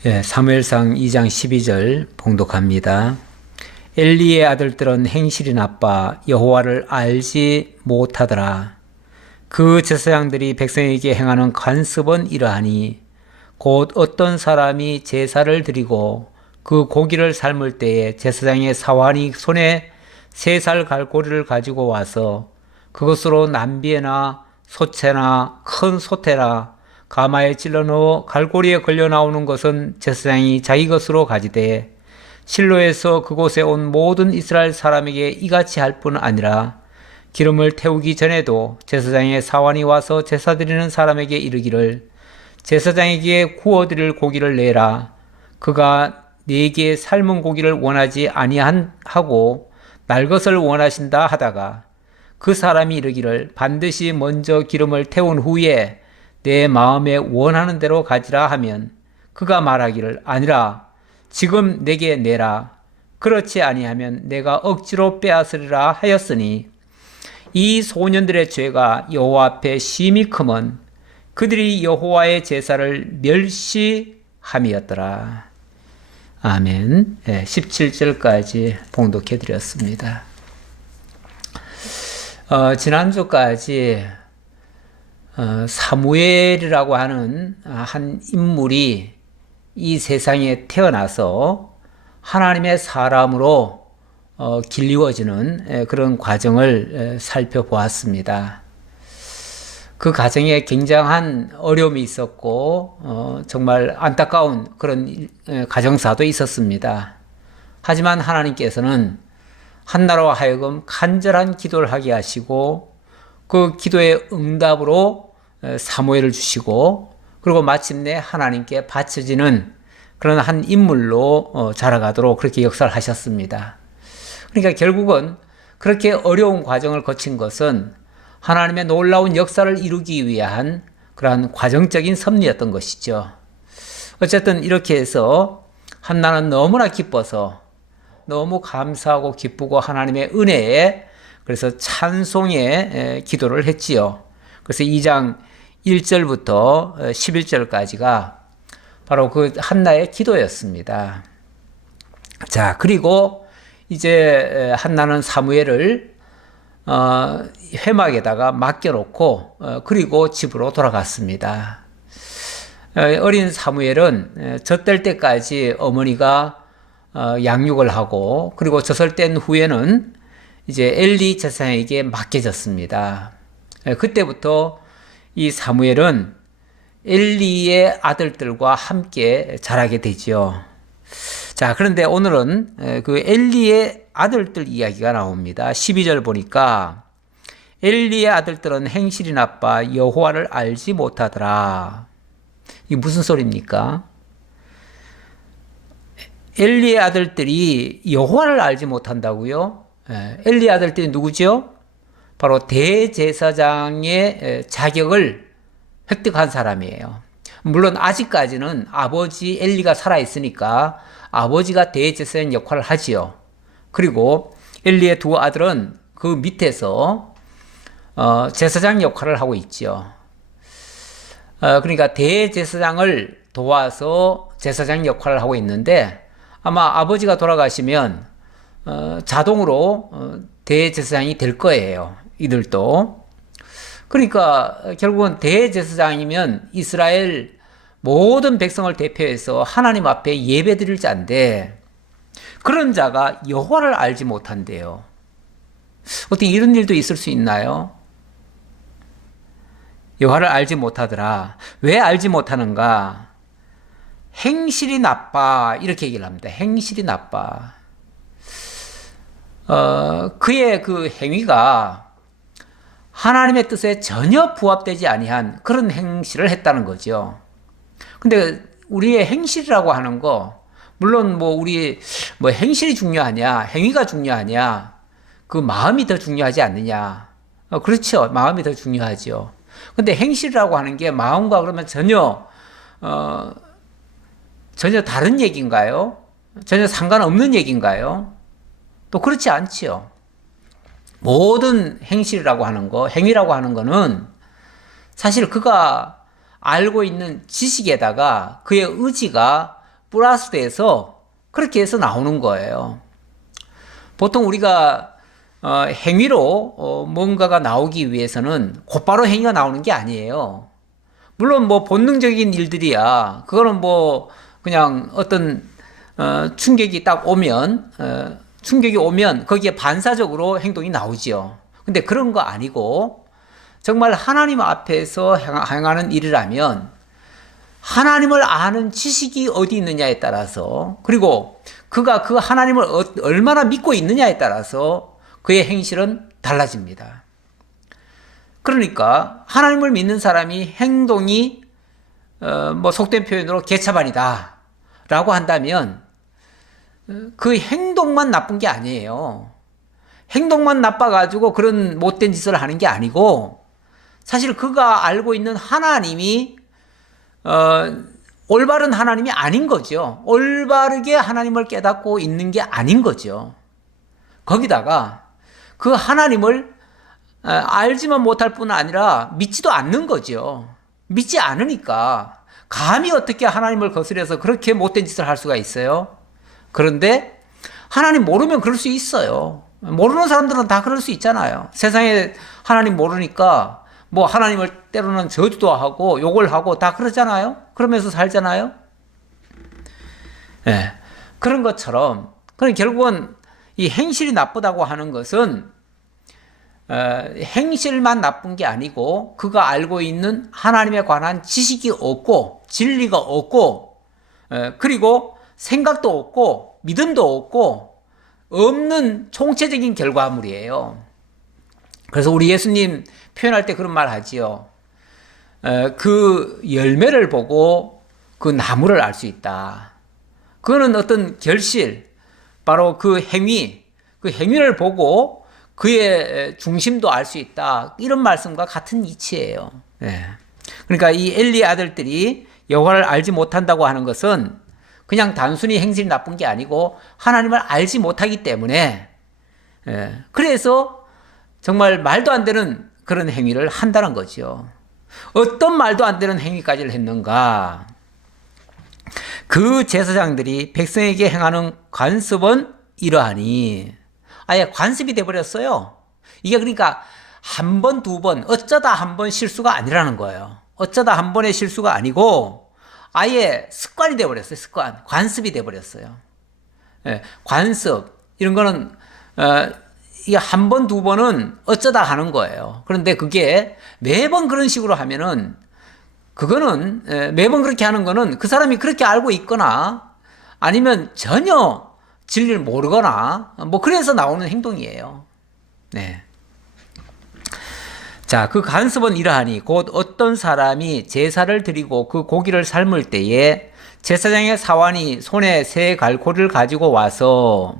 사무엘상 2장 12절 봉독합니다. 엘리의 아들들은 행실이 나빠 여호와를 알지 못하더라. 그 제사장들이 백성에게 행하는 관습은 이러하니 곧 어떤 사람이 제사를 드리고 그 고기를 삶을 때에 제사장의 사환이 손에 3살 갈고리를 가지고 와서 그것으로 남비나 소채나 큰 소태나 가마에 찔러 넣어 갈고리에 걸려 나오는 것은 제사장이 자기 것으로 가지되 실로에서 그곳에 온 모든 이스라엘 사람에게 이같이 할 뿐 아니라 기름을 태우기 전에도 제사장의 사환이 와서 제사 드리는 사람에게 이르기를 제사장에게 구워드릴 고기를 내라. 그가 네게 삶은 고기를 원하지 아니하고 날 것을 원하신다 하다가 그 사람이 이르기를 반드시 먼저 기름을 태운 후에 내 마음에 원하는 대로 가지라 하면 그가 말하기를 아니라 지금 내게 내라. 그렇지 아니하면 내가 억지로 빼앗으리라 하였으니 이 소년들의 죄가 여호와 앞에 심히 크면 그들이 여호와의 제사를 멸시함이었더라. 아멘. 17절까지 봉독해 드렸습니다. 지난주까지 사무엘이라고 하는 한 인물이 이 세상에 태어나서 하나님의 사람으로 길리워지는 그런 과정을 살펴보았습니다. 그 과정에 굉장한 어려움이 있었고 정말 안타까운 그런 가정사도 있었습니다. 하지만 하나님께서는 한나라와 하여금 간절한 기도를 하게 하시고 그 기도의 응답으로 사무엘을 주시고 그리고 마침내 하나님께 바쳐지는 그런 한 인물로 자라가도록 그렇게 역사를 하셨습니다. 그러니까 결국은 그렇게 어려운 과정을 거친 것은 하나님의 놀라운 역사를 이루기 위한 그러한 과정적인 섭리였던 것이죠. 어쨌든 이렇게 해서 한나는 너무나 기뻐서 너무 감사하고 기쁘고 하나님의 은혜에 그래서 찬송의 기도를 했지요. 그래서 2장 1절부터 11절까지가 바로 그 한나의 기도였습니다. 자, 그리고 이제 한나는 사무엘을 회막에다가 맡겨놓고 그리고 집으로 돌아갔습니다. 어린 사무엘은 젖될 때까지 어머니가 양육을 하고 그리고 젖을 뗀 후에는 이제 엘리 제사장에게 맡겨졌습니다. 그때부터 이 사무엘은 엘리의 아들들과 함께 자라게 되죠. 자, 그런데 오늘은 그 엘리의 아들들 이야기가 나옵니다. 12절 보니까 엘리의 아들들은 행실이 나빠 여호와를 알지 못하더라. 이게 무슨 소리입니까? 엘리의 아들들이 여호와를 알지 못한다고요? 엘리의 아들들이 누구죠? 바로 대제사장의 자격을 획득한 사람이에요. 물론 아직까지는 아버지 엘리가 살아있으니까 아버지가 대제사장 역할을 하지요. 그리고 엘리의 두 아들은 그 밑에서 제사장 역할을 하고 있죠. 그러니까 대제사장을 도와서 제사장 역할을 하고 있는데 아마 아버지가 돌아가시면 자동으로 대제사장이 될 거예요. 이들도. 그러니까 결국은 대제사장이면 이스라엘 모든 백성을 대표해서 하나님 앞에 예배드릴 자인데 그런 자가 여호와를 알지 못한대요. 어떻게 이런 일도 있을 수 있나요? 여호와를 알지 못하더라. 왜 알지 못하는가? 행실이 나빠 이렇게 얘기를 합니다. 행실이 나빠. 그의 그 행위가 하나님의 뜻에 전혀 부합되지 아니한 그런 행실을 했다는 거죠. 근데 우리의 행실이라고 하는 거, 물론 우리 행실이 중요하냐, 행위가 중요하냐, 그 마음이 더 중요하지 않느냐. 그렇죠. 마음이 더 중요하죠. 근데 행실이라고 하는 게 마음과 그러면 전혀 다른 얘기인가요? 전혀 상관없는 얘기인가요? 또 그렇지 않지요. 모든 행실이라고 하는 거, 행위라고 하는 거는 사실 그가 알고 있는 지식에다가 그의 의지가 플러스돼서 그렇게 해서 나오는 거예요. 보통 우리가 행위로 뭔가가 나오기 위해서는 곧바로 행위가 나오는 게 아니에요. 물론 뭐 본능적인 일들이야. 그거는 뭐 그냥 어떤 충격이 딱 오면 충격이 오면 거기에 반사적으로 행동이 나오지요. 근데 그런 거 아니고 정말 하나님 앞에서 행하는 일이라면 하나님을 아는 지식이 어디 있느냐에 따라서, 그리고 그가 그 하나님을 얼마나 믿고 있느냐에 따라서 그의 행실은 달라집니다. 그러니까 하나님을 믿는 사람이 행동이 뭐 속된 표현으로 개차반이다 라고 한다면 그 행동만 나쁜 게 아니에요. 행동만 나빠가지고 그런 못된 짓을 하는 게 아니고, 사실 그가 알고 있는 하나님이 올바른 하나님이 아닌 거죠. 올바르게 하나님을 깨닫고 있는 게 아닌 거죠. 거기다가 그 하나님을 알지만 못할 뿐 아니라 믿지도 않는 거죠. 믿지 않으니까 감히 어떻게 하나님을 거스려서 그렇게 못된 짓을 할 수가 있어요? 그런데 하나님 모르면 그럴 수 있어요. 모르는 사람들은 다 그럴 수 있잖아요. 세상에 하나님 모르니까 뭐 하나님을 때로는 저주도 하고 욕을 하고 다 그러잖아요. 그러면서 살잖아요. 네. 그런 것처럼 그럼 결국은 이 행실이 나쁘다고 하는 것은 행실만 나쁜 게 아니고 그가 알고 있는 하나님에 관한 지식이 없고 진리가 없고 그리고 생각도 없고 믿음도 없고 없는 총체적인 결과물이에요. 그래서 우리 예수님 표현할 때 그런 말 하지요. 그 열매를 보고 그 나무를 알 수 있다. 그거는 어떤 결실, 바로 그 행위를 보고 그의 중심도 알 수 있다. 이런 말씀과 같은 이치예요. 네. 그러니까 이 엘리의 아들들이 여호와를 알지 못한다고 하는 것은 그냥 단순히 행실이 나쁜 게 아니고 하나님을 알지 못하기 때문에, 그래서 정말 말도 안 되는 그런 행위를 한다는 거죠. 어떤 말도 안 되는 행위까지를 했는가? 그 제사장들이 백성에게 행하는 관습은 이러하니, 아예 관습이 돼버렸어요. 이게 그러니까 한 번, 두 번, 어쩌다 한 번 실수가 아니라는 거예요. 어쩌다 한 번의 실수가 아니고 아예 습관이 돼버렸어요. 습관, 관습이 돼버렸어요. 관습 이런 거는 이게 한 번, 두 번은 어쩌다 하는 거예요. 그런데 그게 매번 그런 식으로 하면은 그거는 매번 그렇게 하는 거는 그 사람이 그렇게 알고 있거나 아니면 전혀 진리를 모르거나 뭐 그래서 나오는 행동이에요. 네. 자, 그 간섭은 이러하니 곧 어떤 사람이 제사를 드리고 그 고기를 삶을 때에 제사장의 사환이 손에 새 갈고리를 가지고 와서,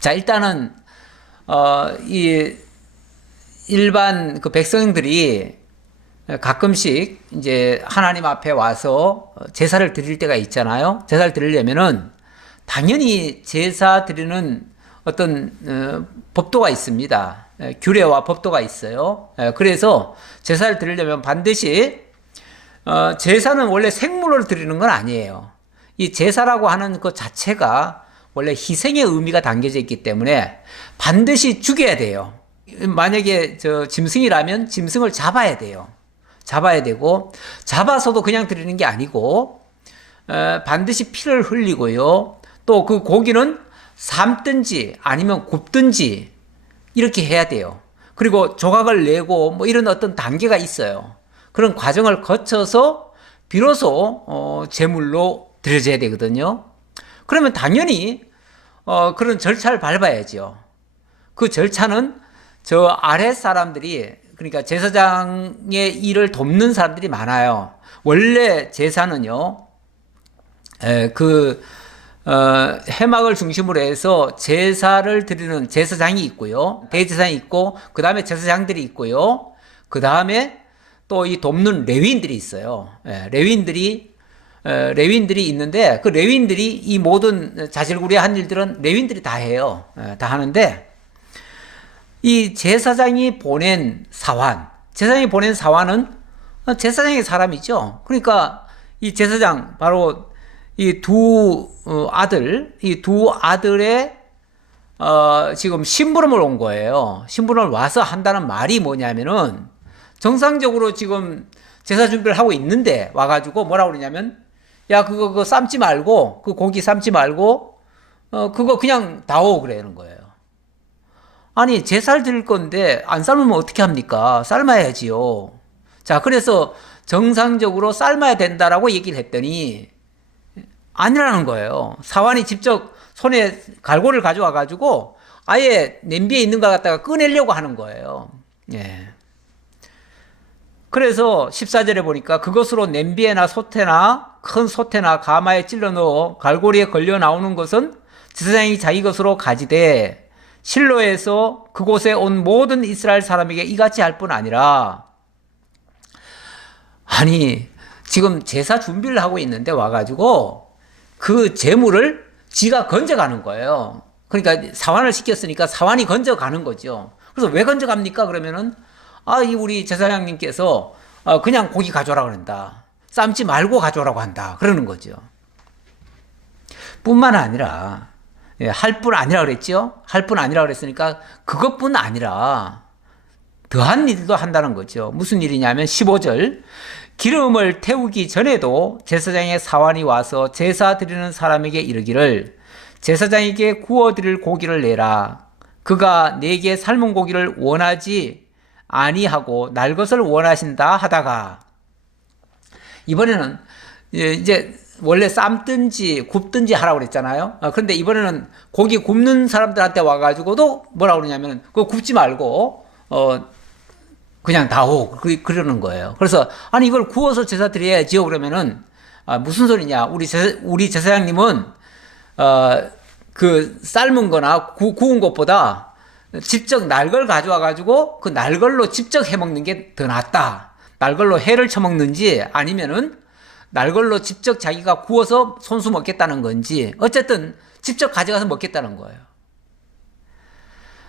자, 일단은 이 일반 그 백성들이 가끔씩 이제 하나님 앞에 와서 제사를 드릴 때가 있잖아요. 제사를 드리려면은 당연히 제사 드리는 어떤 법도가 있습니다. 규례와 법도가 있어요. 그래서 제사를 드리려면 반드시 제사는 원래 생물로 드리는 건 아니에요. 이 제사라고 하는 것 자체가 원래 희생의 의미가 담겨져 있기 때문에 반드시 죽여야 돼요. 만약에 짐승이라면 짐승을 잡아야 돼요. 잡아야 되고, 잡아서도 그냥 드리는 게 아니고 반드시 피를 흘리고요. 또 그 고기는 삶든지 아니면 굽든지 이렇게 해야 돼요. 그리고 조각을 내고 뭐 이런 어떤 단계가 있어요. 그런 과정을 거쳐서 비로소 제물로 드려져야 되거든요. 그러면 당연히 그런 절차를 밟아야죠. 그 절차는 저 아래 사람들이, 그러니까 제사장의 일을 돕는 사람들이 많아요. 원래 제사는요, 해막을 중심으로 해서 제사를 드리는 제사장이 있고요. 대제사장이 있고, 그 다음에 제사장들이 있고요. 그 다음에 또 이 돕는 레위인들이 있어요. 레위인들이 있는데, 그 레위인들이 이 모든 자질구레한 일들은 레위인들이 다 해요. 다 하는데, 이 제사장이 보낸 사환은 제사장의 사람이죠. 그러니까 이 제사장, 바로 이 두 아들의 지금 심부름을 온 거예요. 심부름을 와서 한다는 말이 뭐냐면은 정상적으로 지금 제사 준비를 하고 있는데 와가지고 뭐라고 그러냐면 야 그거 삶지 말고 그 고기 삶지 말고 그거 그냥 다오 그러는 거예요. 아니 제사를 드릴 건데 안 삶으면 어떻게 합니까? 삶아야지요. 자 그래서 정상적으로 삶아야 된다라고 얘기를 했더니 아니라는 거예요. 사환이 직접 손에 갈고리를 가져와 가지고 아예 냄비에 있는 거 갖다가 꺼내려고 하는 거예요. 예. 그래서 14절에 보니까 그것으로 냄비에나 솥에나 큰 솥에나 가마에 찔러 넣어 갈고리에 걸려 나오는 것은 제사장이 자기 것으로 가지되 실로에서 그곳에 온 모든 이스라엘 사람에게 이같이 할 뿐 아니라 아니 지금 제사 준비를 하고 있는데 와가지고 그 재물을 지가 건져가는 거예요. 그러니까 사환을 시켰으니까 사환이 건져가는 거죠. 그래서 왜 건져갑니까? 그러면은 이 우리 제사장님께서 그냥 고기 가져오라 그런다. 삶지 말고 가져오라고 한다. 그러는 거죠. 뿐만 아니라 할 뿐 아니라 그랬죠. 할 뿐 아니라 그랬으니까 그것뿐 아니라 더한 일도 한다는 거죠. 무슨 일이냐면 15절 기름을 태우기 전에도 제사장의 사환이 와서 제사 드리는 사람에게 이르기를 제사장에게 구워드릴 고기를 내라. 그가 내게 삶은 고기를 원하지 아니하고 날 것을 원하신다 하다가 이번에는 이제 원래 삶든지 굽든지 하라고 그랬잖아요. 그런데 이번에는 고기 굽는 사람들한테 와가지고도 뭐라고 그러냐면 그거 굽지 말고 그냥 다오 그러는 거예요. 그래서 아니 이걸 구워서 제사 드려야지요. 그러면은 무슨 소리냐? 우리 제사장님은 그 삶은 거나 구운 것보다 직접 날걸 가져와 가지고 그 날걸로 직접 해 먹는 게 더 낫다. 날걸로 회를 쳐 먹는지 아니면은 날걸로 직접 자기가 구워서 손수 먹겠다는 건지 어쨌든 직접 가져가서 먹겠다는 거예요.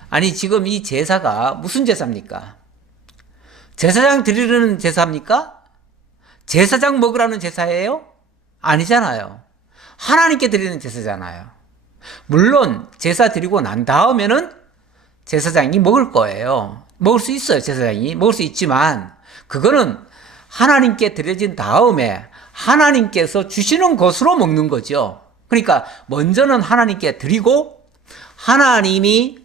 아니 지금 이 제사가 무슨 제사입니까? 제사장 드리려는 제사입니까? 제사장 먹으라는 제사예요? 아니잖아요. 하나님께 드리는 제사잖아요. 물론 제사 드리고 난 다음에는 제사장이 먹을 거예요. 먹을 수 있어요. 제사장이 먹을 수 있지만 그거는 하나님께 드려진 다음에 하나님께서 주시는 것으로 먹는 거죠. 그러니까 먼저는 하나님께 드리고 하나님이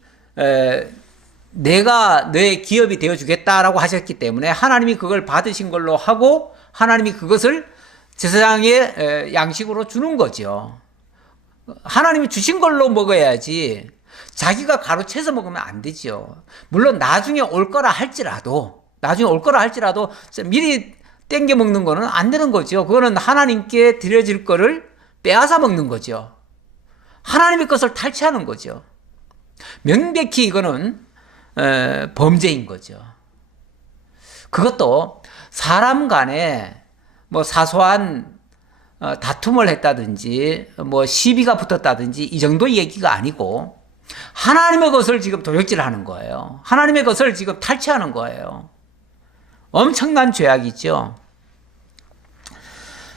내가 너의 기업이 되어주겠다라고 하셨기 때문에 하나님이 그걸 받으신 걸로 하고 하나님이 그것을 제사장의 양식으로 주는 거죠. 하나님이 주신 걸로 먹어야지 자기가 가로채서 먹으면 안 되죠. 물론 나중에 올 거라 할지라도 미리 땡겨 먹는 거는 안 되는 거죠. 그거는 하나님께 드려질 거를 빼앗아 먹는 거죠. 하나님의 것을 탈취하는 거죠. 명백히 이거는 범죄인 거죠. 그것도 사람 간에 뭐 사소한 다툼을 했다든지 뭐 시비가 붙었다든지 이 정도 얘기가 아니고 하나님의 것을 지금 도적질하는 거예요. 하나님의 것을 지금 탈취하는 거예요. 엄청난 죄악이죠.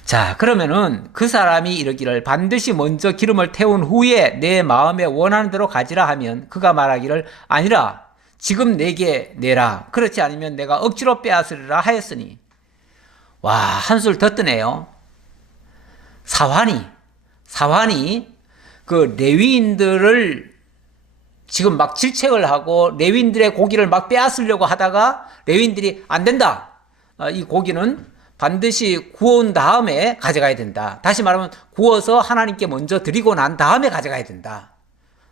자, 그러면은 그 사람이 이르기를 반드시 먼저 기름을 태운 후에 내 마음에 원하는 대로 가지라 하면 그가 말하기를 아니라 지금 내게 내라. 그렇지 않으면 내가 억지로 빼앗으리라 하였으니. 와, 한술 더 뜨네요. 사환이 그 레위인들을 지금 막 질책을 하고 레위인들의 고기를 막 빼앗으려고 하다가 레위인들이 안 된다. 이 고기는 반드시 구운 다음에 가져가야 된다. 다시 말하면 구워서 하나님께 먼저 드리고 난 다음에 가져가야 된다.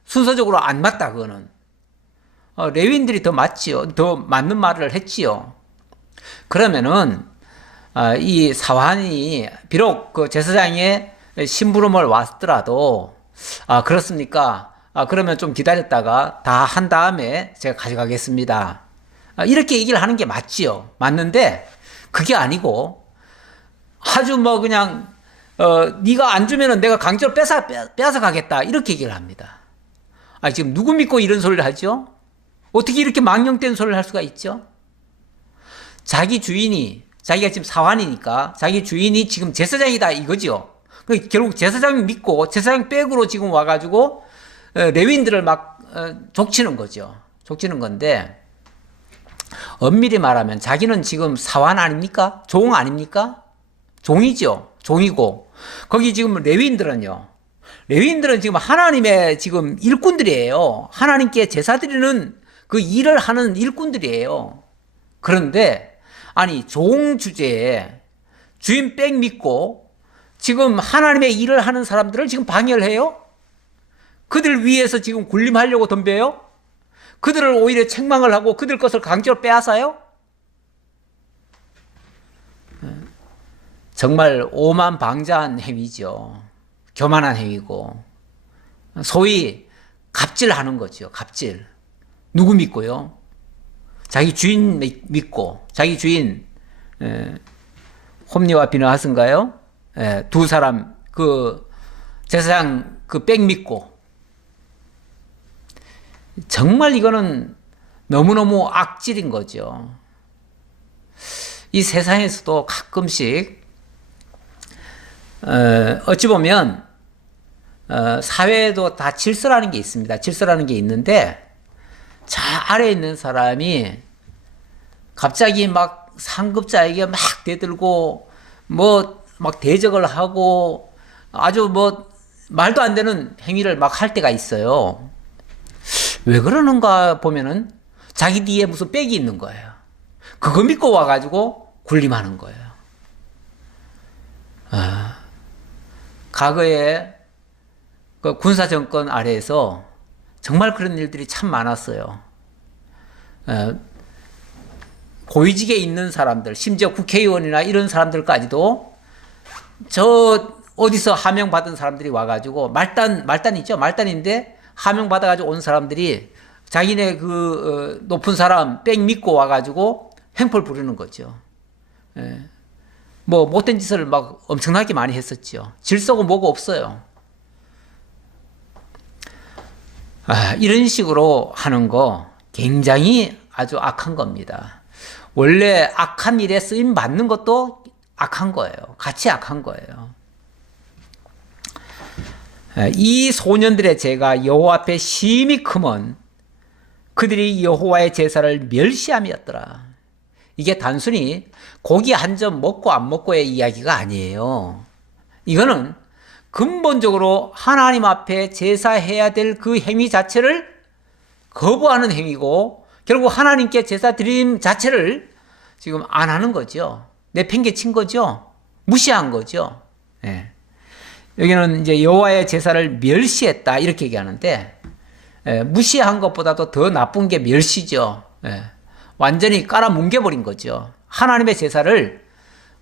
순서적으로 안 맞다 그거는. 레위인들이 더 맞지요. 더 맞는 말을 했지요. 그러면은 이 사환이 비록 그 제사장의 심부름을 왔더라도 그렇습니까? 그러면 좀 기다렸다가 다 한 다음에 제가 가져가겠습니다. 이렇게 얘기를 하는 게 맞지요. 맞는데 그게 아니고 아주 뭐 그냥 네가 안 주면은 내가 강제로 빼앗아 가겠다 이렇게 얘기를 합니다. 지금 누구 믿고 이런 소리를 하죠? 어떻게 이렇게 망령된 소리를 할 수가 있죠? 자기가 지금 사환이니까 자기 주인이 지금 제사장이다 이거죠. 결국 제사장 믿고 제사장 백으로 지금 와가지고 레위인들을 막 족치는 거죠. 족치는 건데 엄밀히 말하면 자기는 지금 사환 아닙니까? 종 아닙니까? 종이죠. 종이고 거기 지금 레위인들은 지금 하나님의 지금 일꾼들이에요. 하나님께 제사 드리는 그 일을 하는 일꾼들이에요. 그런데 아니 종 주제에 주인 백 믿고 지금 하나님의 일을 하는 사람들을 지금 방해를 해요? 그들 위해서 지금 군림하려고 덤벼요? 그들을 오히려 책망을 하고 그들 것을 강제로 빼앗아요? 정말 오만방자한 행위죠. 교만한 행위고 소위 갑질하는 거죠. 갑질. 누구 믿고요? 자기 주인 믿고 자기 주인 홈리와 비느하스인가요? 두 사람 그 제사장 그 백 믿고 정말 이거는 너무너무 악질인 거죠. 이 세상에서도 가끔씩 어찌 보면 사회에도 다 질서라는 게 있습니다. 질서라는 게 있는데 저 아래에 있는 사람이 갑자기 막 상급자에게 막 대들고 뭐 막 대적을 하고 아주 뭐 말도 안 되는 행위를 막 할 때가 있어요. 왜 그러는가 보면은 자기 뒤에 무슨 백이 있는 거예요. 그거 믿고 와가지고 군림하는 거예요. 과거에 그 군사 정권 아래에서 정말 그런 일들이 참 많았어요. 고위직에 있는 사람들, 심지어 국회의원이나 이런 사람들까지도 저 어디서 하명받은 사람들이 와가지고 말단이죠. 말단인데 하명받아가지고 온 사람들이 자기네 그 높은 사람 백 믿고 와가지고 횡포를 부르는 거죠. 뭐 못된 짓을 막 엄청나게 많이 했었죠. 질서고 뭐고 없어요. 이런 식으로 하는 거 굉장히 아주 악한 겁니다. 원래 악한 일에 쓰임 받는 것도 악한 거예요. 같이 악한 거예요. 이 소년들의 죄가 여호와 앞에 심히 크면 그들이 여호와의 제사를 멸시함이었더라. 이게 단순히 고기 한 점 먹고 안 먹고의 이야기가 아니에요. 이거는 근본적으로 하나님 앞에 제사해야 될 그 행위 자체를 거부하는 행위고 결국 하나님께 제사 드림 자체를 지금 안 하는 거죠. 내팽개친 거죠. 무시한 거죠. 예. 여기는 이제 여호와의 제사를 멸시했다 이렇게 얘기하는데 무시한 것보다도 더 나쁜 게 멸시죠. 완전히 깔아뭉개버린 거죠. 하나님의 제사를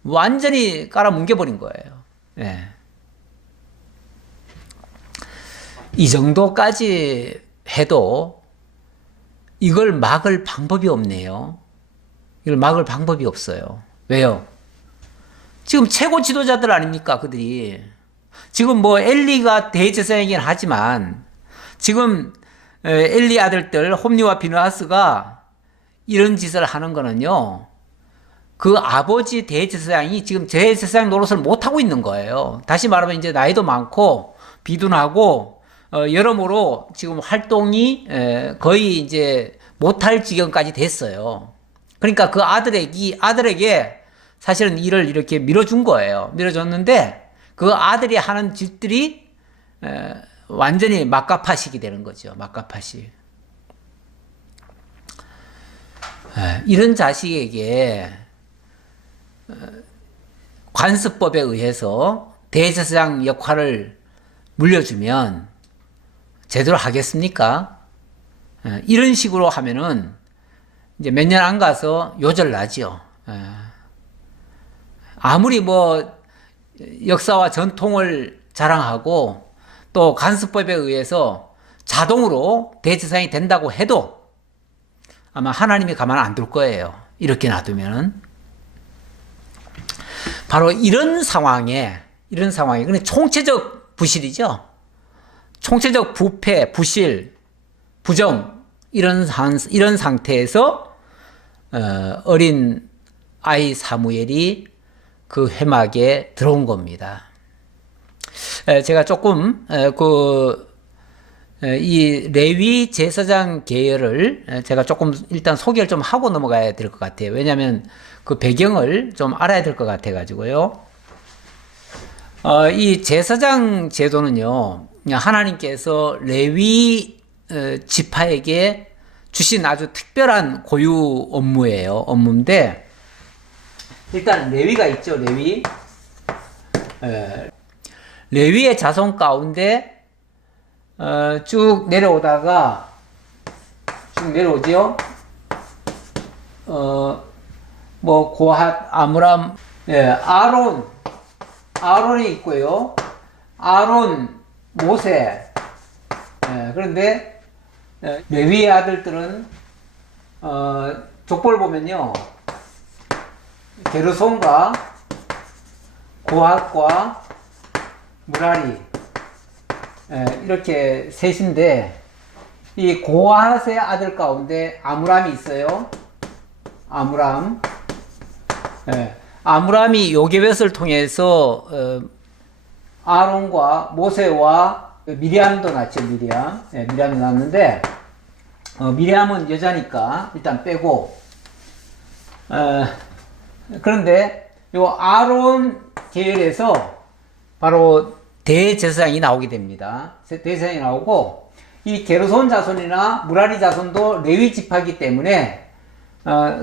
완전히 깔아뭉개버린 거예요. 이 정도까지 해도 이걸 막을 방법이 없네요. 이걸 막을 방법이 없어요. 왜요? 지금 최고 지도자들 아닙니까, 그들이. 지금 뭐 엘리가 대제사장이긴 하지만 지금 엘리 아들들 홈리와 비느하스가 이런 짓을 하는 거는요. 그 아버지 대제사장이 지금 대제사장 노릇을 못하고 있는 거예요. 다시 말하면 이제 나이도 많고 비둔하고 여러모로 지금 활동이 거의 이제 못할 지경까지 됐어요. 그러니까 그 아들에게 사실은 일을 이렇게 밀어준 거예요. 밀어줬는데 그 아들이 하는 짓들이 완전히 막가파식이 되는 거죠. 막가파식. 이런 자식에게 관습법에 의해서 대제사장 역할을 물려주면 제대로 하겠습니까? 이런 식으로 하면은 이제 몇 년 안 가서 요절나죠. 아무리 뭐 역사와 전통을 자랑하고 또 관습법에 의해서 자동으로 대제사장이 된다고 해도 아마 하나님이 가만 안 둘 거예요. 이렇게 놔두면. 바로 이런 상황에 근데 총체적 부실이죠. 총체적 부패, 부실, 부정 이런 상태에서 어린 아이 사무엘이 그 회막에 들어온 겁니다. 제가 조금 이 레위 제사장 계열을 제가 조금 일단 소개를 좀 하고 넘어가야 될 것 같아요. 왜냐하면 그 배경을 좀 알아야 될 것 같아 가지고요. 이 제사장 제도는요, 하나님께서 레위 지파에게 주신 아주 특별한 고유 업무인데, 일단 레위가 있죠. 레위의 자손 가운데 쭉 내려오다가 내려오지요. 뭐 고핫, 아므람, 아론이 있고요. 아론, 모세. 그런데 레위의 아들들은 족보를 보면요, 게르손과 고핫과 무라리, 이렇게 셋인데, 이 고핫의 아들 가운데 아므람이 있어요. 아므람이 요게벳을 통해서 아론과 모세와 미리암도 낳죠. 미리암이 낳았는데, 미리암은 여자니까 일단 빼고, 그런데 요 아론 계열에서 바로 대제사장이 나오게 됩니다. 대제사장이 나오고, 이 게르손 자손이나 무라리 자손도 레위 지파이기 때문에,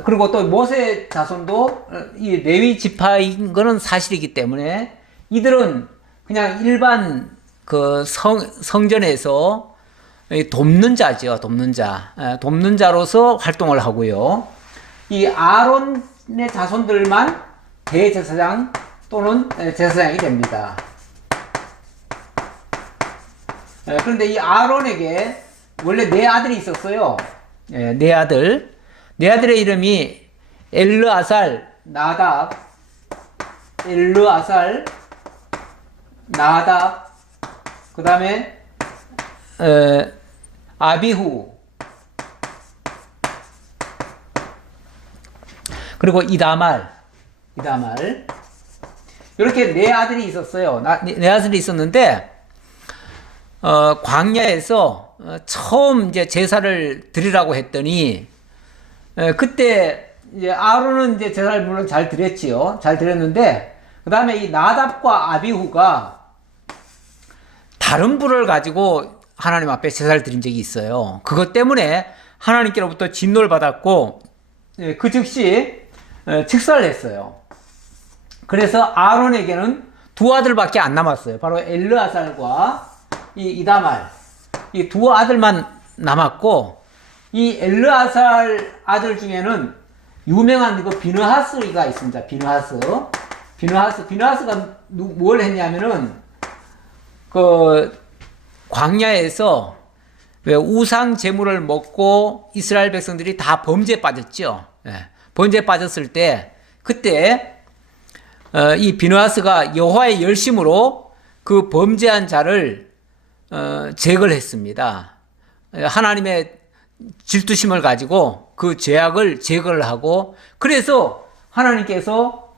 그리고 또 모세 자손도 이 레위 지파인 거는 사실이기 때문에, 이들은 그냥 일반 그 성전에서 돕는 자죠. 돕는 자로서 활동을 하고요. 이 아론의 자손들만 대제사장 또는 제사장이 됩니다. 그런데 이 아론에게 원래 네 아들이 있었어요. 네 아들의 이름이 엘르아살, 나답, 그 다음에 아비후, 그리고 이다말. 이렇게 네 아들이 있었어요. 네 아들이 있었는데, 광야에서 처음 이제 제사를 드리라고 했더니, 그때 이제 아론은 이제 제사를 물론 잘 드렸지요. 잘 드렸는데, 그 다음에 이 나답과 아비후가 다른 불을 가지고 하나님 앞에 제사를 드린 적이 있어요. 그것 때문에 하나님께로부터 진노를 받았고, 그 즉시 직사를 했어요. 그래서 아론에게는 두 아들밖에 안 남았어요. 바로 엘르아살과 이 이다말, 이 두 아들만 남았고, 이 엘르아살 아들 중에는 유명한 그 비느하스가 있습니다. 비느하스가 뭘 했냐면은 그 광야에서 왜 우상 제물을 먹고 이스라엘 백성들이 다 범죄에 빠졌죠. 범죄에 빠졌을 때 그때 이 비느하스가 여호와의 열심으로 그 범죄한 자를 제거를 했습니다. 하나님의 질투심을 가지고 그 죄악을 제거를 하고, 그래서 하나님께서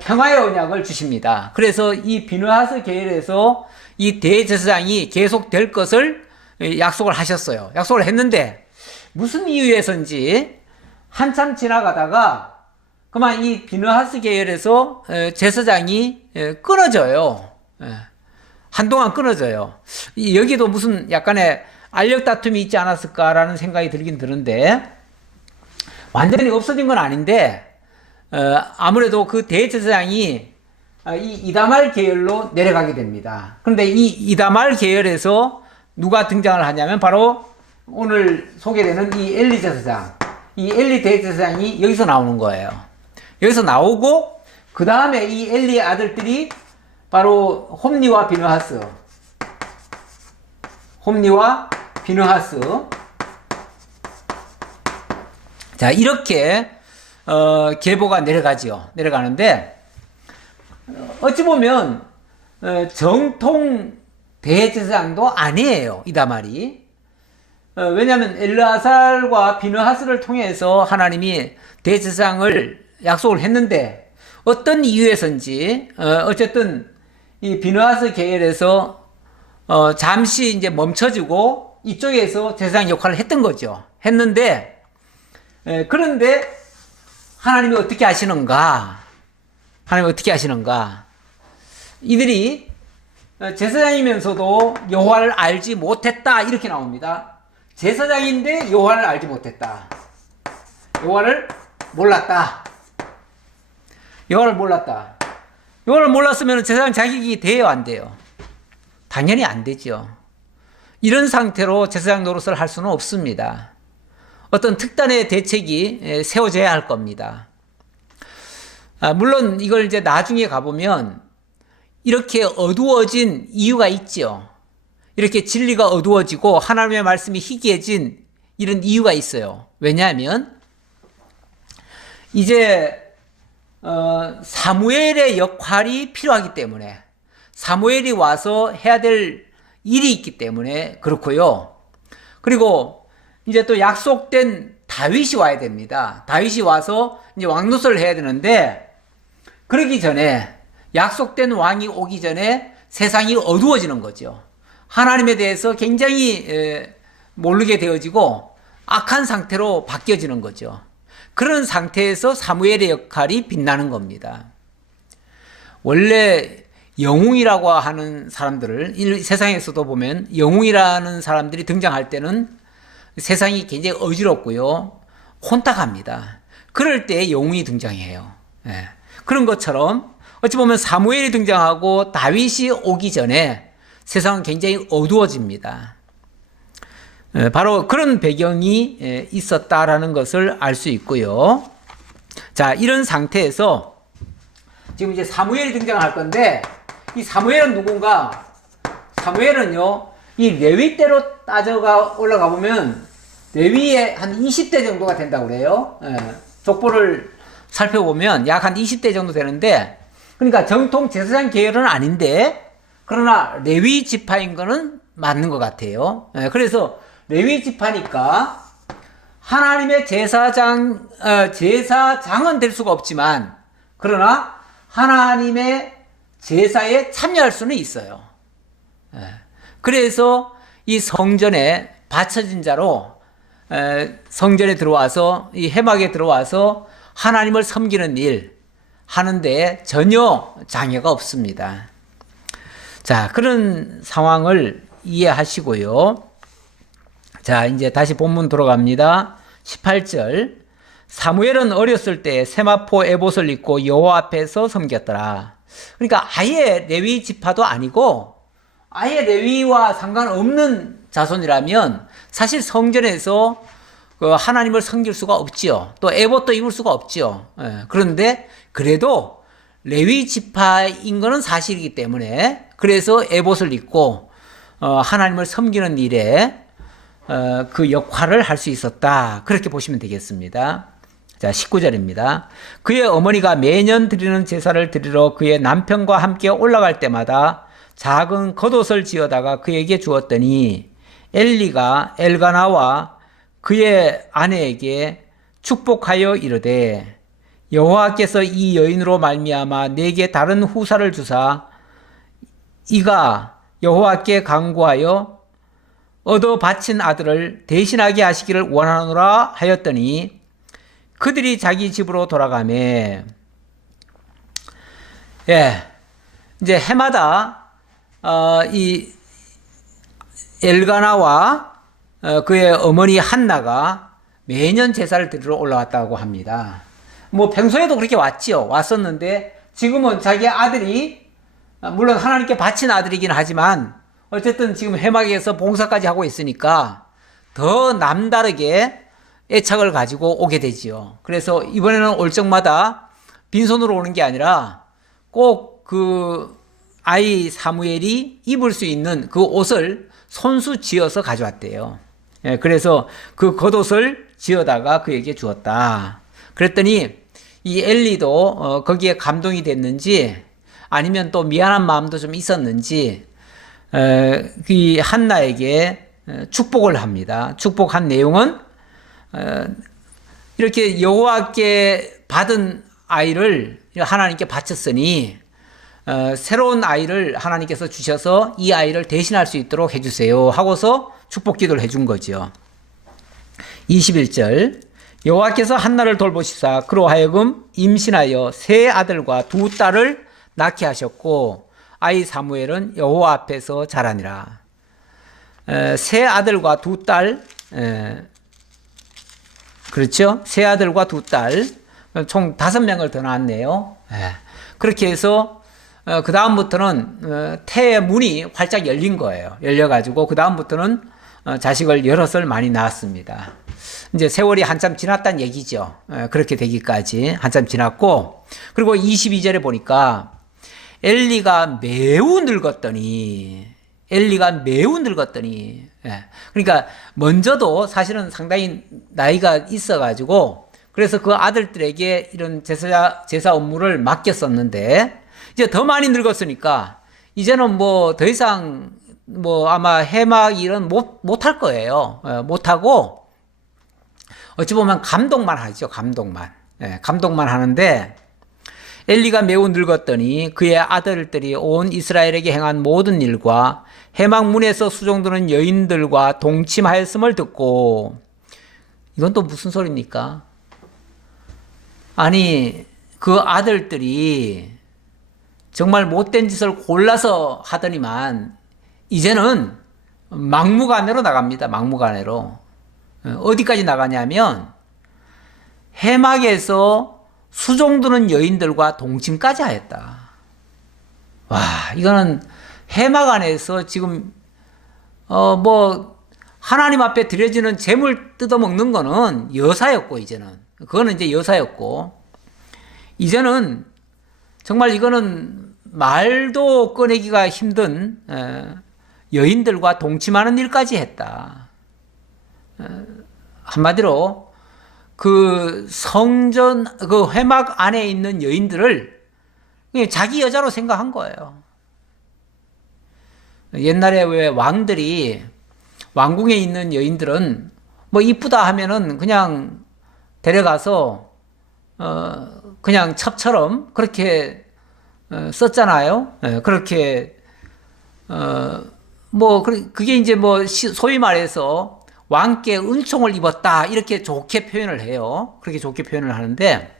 평화의 언약을 주십니다. 그래서 이 비느하스 계열에서 이 대제사장이 계속될 것을 약속을 하셨어요. 약속을 했는데 무슨 이유에서인지 한참 지나가다가 그만 이 비느하스 계열에서 제사장이 끊어져요. 한동안 끊어져요. 여기도 무슨 약간의 알력 다툼이 있지 않았을까라는 생각이 들긴 드는데, 완전히 없어진 건 아닌데, 아무래도 그 대제사장이 이 이다말 계열로 내려가게 됩니다. 그런데 이 이다말 계열에서 누가 등장을 하냐면 바로 오늘 소개되는 이 엘리 제사장, 이 엘리 대제사장이 여기서 나오는 거예요. 여기서 나오고, 그 다음에 이 엘리의 아들들이 바로 홈니와 비느하스. 자, 이렇게 계보가 내려가는데, 어찌 보면 정통 대제사장도 아니에요, 이다말이. 왜냐하면 엘르아살과 비느하스를 통해서 하나님이 대제사장을 약속을 했는데, 어떤 이유에서인지 어쨌든 이 비느하스 계열에서 잠시 이제 멈춰주고 이쪽에서 제사장 역할을 했던 거죠. 했는데 그런데 하나님이 어떻게 하시는가? 하나님이 어떻게 하시는가? 이들이 제사장이면서도 여호와를 알지 못했다 이렇게 나옵니다. 제사장인데 여호와를 알지 못했다. 여호와를 몰랐다. 여호와를 몰랐다. 여호와를 몰랐으면 제사장 자격이 돼요, 안 돼요? 당연히 안 되죠. 이런 상태로 제사장 노릇을 할 수는 없습니다. 어떤 특단의 대책이 세워져야 할 겁니다. 물론 이걸 이제 나중에 가보면 이렇게 어두워진 이유가 있죠. 이렇게 진리가 어두워지고 하나님의 말씀이 희귀해진 이런 이유가 있어요. 왜냐하면 이제 사무엘의 역할이 필요하기 때문에, 사무엘이 와서 해야 될 일이 있기 때문에 그렇고요. 그리고 이제 또 약속된 다윗이 와야 됩니다. 다윗이 와서 이제 왕노릇을 해야 되는데, 그러기 전에, 약속된 왕이 오기 전에 세상이 어두워지는 거죠. 하나님에 대해서 굉장히 모르게 되어지고 악한 상태로 바뀌어지는 거죠. 그런 상태에서 사무엘의 역할이 빛나는 겁니다. 원래 영웅이라고 하는 사람들을 세상에서도 보면 영웅이라는 사람들이 등장할 때는 세상이 굉장히 어지럽고요, 혼탁합니다. 그럴 때 영웅이 등장해요. 그런 것처럼 어찌 보면 사무엘이 등장하고 다윗이 오기 전에 세상은 굉장히 어두워집니다. 바로 그런 배경이 있었다라는 것을 알 수 있고요. 자, 이런 상태에서 지금 이제 사무엘이 등장할 건데, 이 사무엘은 누군가? 사무엘은요, 이 레위 때로 따져가 올라가 보면 레위의 한 20대 정도가 된다고 그래요. 족보를 살펴보면 약 한 20대 정도 되는데, 그러니까 정통 제사장 계열은 아닌데, 그러나 레위 지파인 거는 맞는 것 같아요. 그래서 레위 지파니까 하나님의 제사장은 될 수가 없지만, 그러나 하나님의 제사에 참여할 수는 있어요. 그래서 이 성전에 바쳐진 자로 성전에 들어와서, 이 회막에 들어와서 하나님을 섬기는 일 하는데 전혀 장애가 없습니다. 자, 그런 상황을 이해하시고요. 자, 이제 다시 본문 돌아갑니다. 18절. 사무엘은 어렸을 때 세마포 에봇을 입고 여호와 앞에서 섬겼더라. 그러니까 아예 레위 지파도 아니고 아예 레위와 상관없는 자손이라면 사실 성전에서 하나님을 섬길 수가 없지요. 또 에봇도 입을 수가 없지요. 그런데 그래도 레위 지파인 것은 사실이기 때문에, 그래서 에봇을 입고 하나님을 섬기는 일에 그 역할을 할 수 있었다, 그렇게 보시면 되겠습니다. 자, 19절입니다. 그의 어머니가 매년 드리는 제사를 드리러 그의 남편과 함께 올라갈 때마다 작은 겉옷을 지어다가 그에게 주었더니 엘리가 엘가나와 그의 아내에게 축복하여 이르되, 여호와께서 이 여인으로 말미암아 내게 다른 후사를 주사 이가 여호와께 간구하여 얻어 바친 아들을 대신하게 하시기를 원하노라 하였더니 그들이 자기 집으로 돌아가매. 이제 해마다 이 엘가나와 그의 어머니 한나가 매년 제사를 드리러 올라왔다고 합니다. 뭐 평소에도 그렇게 왔었는데 지금은 자기 아들이, 물론 하나님께 바친 아들이긴 하지만 어쨌든 지금 회막에서 봉사까지 하고 있으니까 더 남다르게 애착을 가지고 오게 되지요. 그래서 이번에는 올 적마다 빈손으로 오는 게 아니라 꼭 그 아이 사무엘이 입을 수 있는 그 옷을 손수 지어서 가져왔대요. 그래서 그 겉옷을 지어다가 그에게 주었다. 그랬더니 이 엘리도 거기에 감동이 됐는지 아니면 또 미안한 마음도 좀 있었는지 이 한나에게 축복을 합니다. 축복한 내용은 이렇게 여호와께 받은 아이를 하나님께 바쳤으니 새로운 아이를 하나님께서 주셔서 이 아이를 대신할 수 있도록 해주세요 하고서 축복 기도를 해준 거죠. 21절 여호와께서 한나를 돌보시사 그로 하여금 임신하여 세 아들과 두 딸을 낳게 하셨고 아이 사무엘은 여호와 앞에서 자라니라. 세 아들과 두 딸, 그렇죠? 세 아들과 두 딸, 총 5명을 더 낳았네요. 그렇게 해서 그 다음부터는 태의 문이 활짝 열린 거예요. 열려가지고 그 다음부터는 자식을 여럿을 많이 낳았습니다. 이제 세월이 한참 지났다는 얘기죠. 그렇게 되기까지 한참 지났고, 그리고 22절에 보니까 엘리가 매우 늙었더니, 그러니까 먼저도 사실은 상당히 나이가 있어가지고, 그래서 그 아들들에게 이런 제사 업무를 맡겼었는데, 이제 더 많이 늙었으니까, 이제는 뭐 더 이상 뭐 아마 해막 일은 못할 거예요. 못하고, 어찌 보면 감독만 하죠. 감독만 하는데 엘리가 매우 늙었더니 그의 아들들이 온 이스라엘에게 행한 모든 일과 해막 문에서 수종드는 여인들과 동침하였음을 듣고, 이건 또 무슨 소리입니까? 아니 그 아들들이 정말 못된 짓을 골라서 하더니만 이제는 막무가내로 나갑니다. 막무가내로. 어디까지 나가냐면 해막에서 수종드는 여인들과 동침까지 하였다. 와, 이거는 해막 안에서 지금 뭐 하나님 앞에 드려지는 재물 뜯어먹는 거는 여사였고, 그거는 이제 여사였고, 이제는 정말 이거는 말도 꺼내기가 힘든 여인들과 동침하는 일까지 했다. 한마디로 그 성전 그 회막 안에 있는 여인들을 자기 여자로 생각한 거예요. 옛날에 왜 왕들이 왕궁에 있는 여인들은 뭐 이쁘다 하면은 그냥 데려가서 그냥 첩처럼 그렇게 썼잖아요. 그렇게 뭐 그게 이제 뭐 소위 말해서 왕께 은총을 입었다 이렇게 좋게 표현을 해요. 그렇게 좋게 표현을 하는데,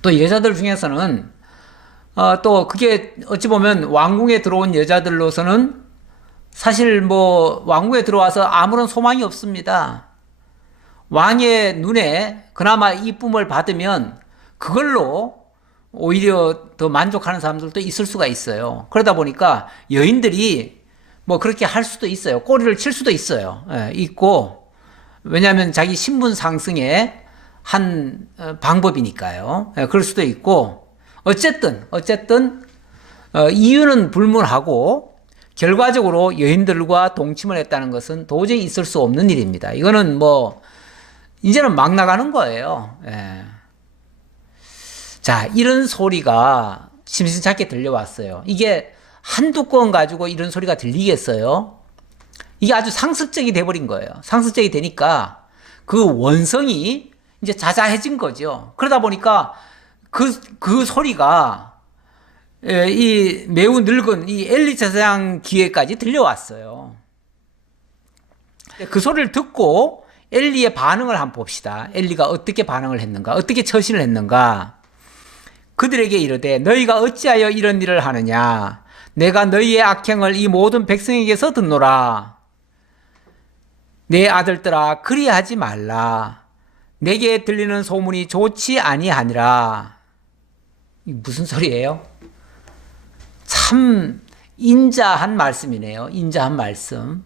또 여자들 중에서는 또 그게 어찌 보면 왕궁에 들어온 여자들로서는 사실 뭐 왕궁에 들어와서 아무런 소망이 없습니다. 왕의 눈에 그나마 이쁨을 받으면 그걸로 오히려 더 만족하는 사람들도 있을 수가 있어요. 그러다 보니까 여인들이 뭐 그렇게 할 수도 있어요. 꼬리를 칠 수도 있어요. 있고, 왜냐하면 자기 신분 상승의 한 방법이니까요. 그럴 수도 있고, 어쨌든 이유는 불문하고 결과적으로 여인들과 동침을 했다는 것은 도저히 있을 수 없는 일입니다. 이거는 뭐 이제는 막 나가는 거예요. 자, 이런 소리가 심심찮게 들려왔어요. 이게 한두 건 가지고 이런 소리가 들리겠어요? 이게 아주 상습적이 돼버린 거예요. 상습적이 되니까 그 원성이 이제 자자해진 거죠. 그러다 보니까 그 소리가 이 매우 늙은 이 엘리 제사장 귀에까지 들려왔어요. 그 소리를 듣고 엘리의 반응을 한번 봅시다. 엘리가 어떻게 반응을 했는가, 어떻게 처신을 했는가. 그들에게 이르되 너희가 어찌하여 이런 일을 하느냐, 내가 너희의 악행을 이 모든 백성에게서 듣노라. 내 아들들아 그리하지 말라. 내게 들리는 소문이 좋지 아니하니라. 무슨 소리예요? 참 인자한 말씀이네요. 인자한 말씀.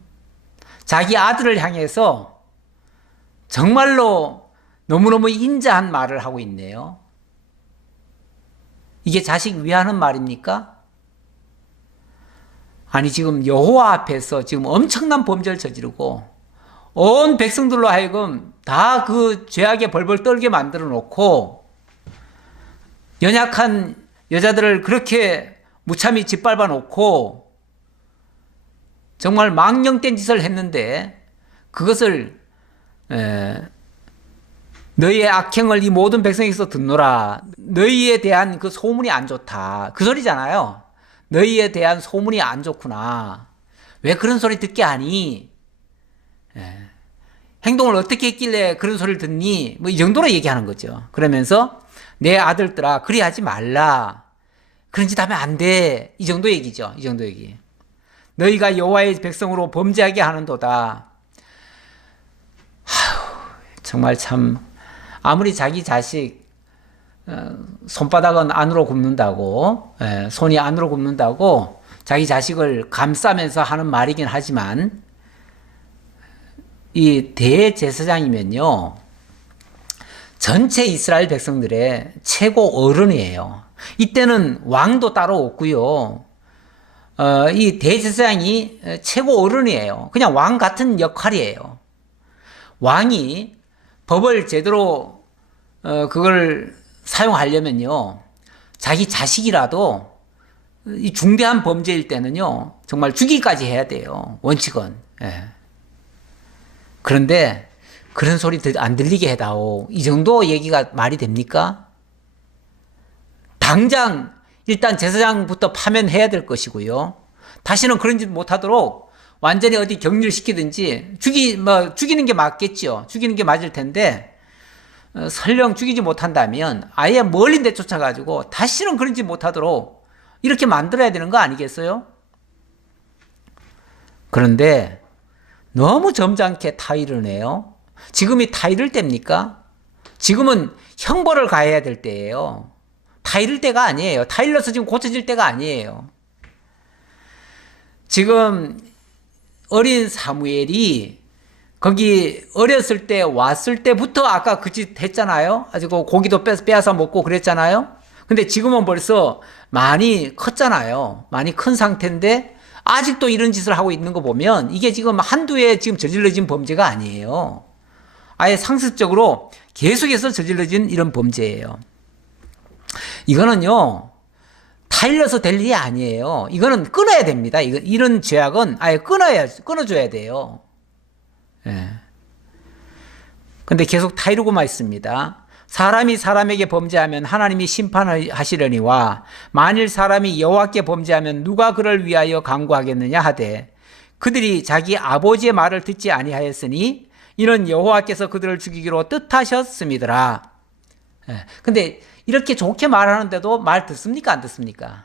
자기 아들을 향해서 정말로 너무너무 인자한 말을 하고 있네요. 이게 자식 위하는 말입니까? 아니 지금 여호와 앞에서 지금 엄청난 범죄를 저지르고 온 백성들로 하여금 다 그 죄악에 벌벌 떨게 만들어 놓고 연약한 여자들을 그렇게 무참히 짓밟아 놓고 정말 망령된 짓을 했는데 그것을 너희의 악행을 이 모든 백성에게서 듣노라. 너희에 대한 그 소문이 안 좋다. 그 소리잖아요. 너희에 대한 소문이 안 좋구나. 왜 그런 소리 듣게 하니? 예. 행동을 어떻게 했길래 그런 소리를 듣니? 뭐 이 정도로 얘기하는 거죠. 그러면서 내 아들들아 그리하지 말라. 그런 짓 하면 안 돼. 이 정도 얘기죠. 이 정도 얘기. 너희가 여호와의 백성으로 범죄하게 하는도다. 정말 참 아무리 자기 자식 손바닥은 안으로 굽는다고 손이 안으로 굽는다고 자기 자식을 감싸면서 하는 말이긴 하지만 이 대제사장이면요 전체 이스라엘 백성들의 최고 어른이에요. 이때는 왕도 따로 없고요. 이 대제사장이 최고 어른이에요. 그냥 왕 같은 역할이에요. 왕이 법을 제대로 그걸 사용하려면요 자기 자식이라도 이 중대한 범죄일 때는요 정말 죽이기까지 해야 돼요. 원칙은. 예. 그런데 그런 소리 안 들리게 해다오. 이 정도 얘기가 말이 됩니까? 당장 일단 제사장부터 파면해야 될 것이고요. 다시는 그런 짓 못하도록 완전히 어디 격리시키든지 죽이는 게 맞겠죠. 죽이는 게 맞을 텐데 설령 죽이지 못한다면 아예 멀리 내쫓아가지고 다시는 그런 짓 못하도록 이렇게 만들어야 되는 거 아니겠어요? 그런데 너무 점잖게 타의를 내요. 지금이 타의를 때입니까? 지금은 형벌을 가해야 될 때예요. 타의를 때가 아니에요. 타일러서 지금 고쳐질 때가 아니에요. 지금 어린 사무엘이 거기 어렸을 때 왔을 때부터 아까 그 짓 했잖아요. 아주 고기도 빼앗아 먹고 그랬잖아요. 근데 지금은 벌써 많이 컸잖아요. 많이 큰 상태인데 아직도 이런 짓을 하고 있는 거 보면 이게 지금 한두 해 지금 저질러진 범죄가 아니에요. 아예 상습적으로 계속해서 저질러진 이런 범죄예요. 이거는요 타일러서 될 일이 아니에요. 이거는 끊어야 됩니다. 이런 죄악은 아예 끊어줘야 돼요. 예. 근데 계속 타이르고만 있습니다. 사람이 사람에게 범죄하면 하나님이 심판하시려니와 만일 사람이 여호와께 범죄하면 누가 그를 위하여 강구하겠느냐 하되 그들이 자기 아버지의 말을 듣지 아니하였으니 이는 여호와께서 그들을 죽이기로 뜻하셨음이더라. 예. 근데 이렇게 좋게 말하는데도 말 듣습니까? 안 듣습니까?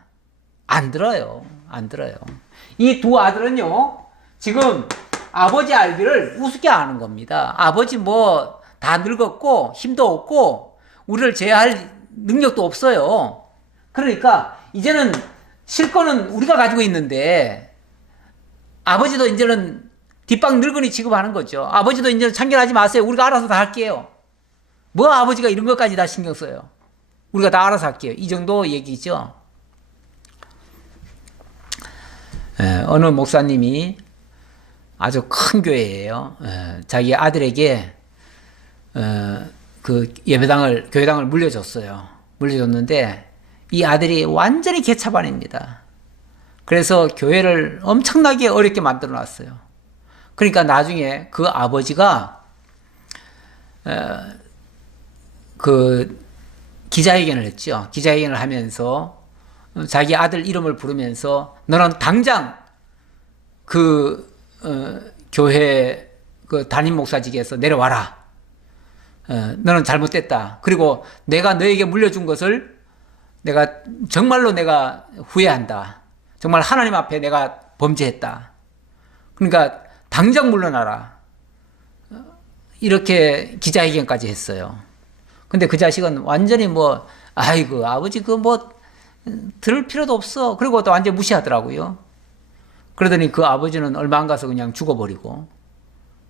안 들어요. 안 들어요. 이 두 아들은요, 지금 아버지 알기를 우습게 아는 겁니다. 아버지 뭐 다 늙었고 힘도 없고 우리를 제어할 능력도 없어요. 그러니까 이제는 실권은 우리가 가지고 있는데 아버지도 이제는 뒷방 늙은이 취급하는 거죠. 아버지도 이제는 참견하지 마세요. 우리가 알아서 다 할게요. 뭐 아버지가 이런 것까지 다 신경 써요. 우리가 다 알아서 할게요. 이 정도 얘기죠. 어느 목사님이 아주 큰 교회예요. 자기 아들에게 그 교회당을 물려줬어요. 물려줬는데 이 아들이 완전히 개차반입니다. 그래서 교회를 엄청나게 어렵게 만들어 놨어요. 그러니까 나중에 그 아버지가 그 기자회견을 했죠. 기자회견을 하면서 자기 아들 이름을 부르면서 너는 당장 그 교회 그 담임 목사직에서 내려와라. 너는 잘못됐다. 그리고 내가 너에게 물려준 것을 정말로 내가 후회한다. 정말 하나님 앞에 내가 범죄했다. 그러니까 당장 물러나라. 이렇게 기자회견까지 했어요. 근데 그 자식은 완전히 아이고 아버지 들을 필요도 없어. 그리고 또 완전 무시하더라고요. 그러더니 그 아버지는 얼마 안 가서 그냥 죽어버리고.